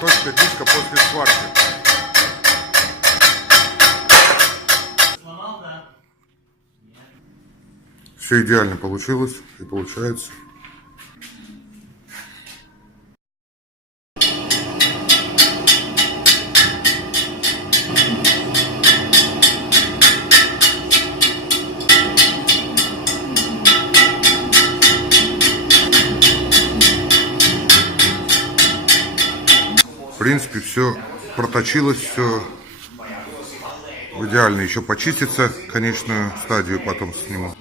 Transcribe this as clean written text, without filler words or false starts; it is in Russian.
точка диска после сварки. Все идеально получилось и получается. В принципе, все проточилось, все идеально. Еще почистится конечную стадию, потом сниму.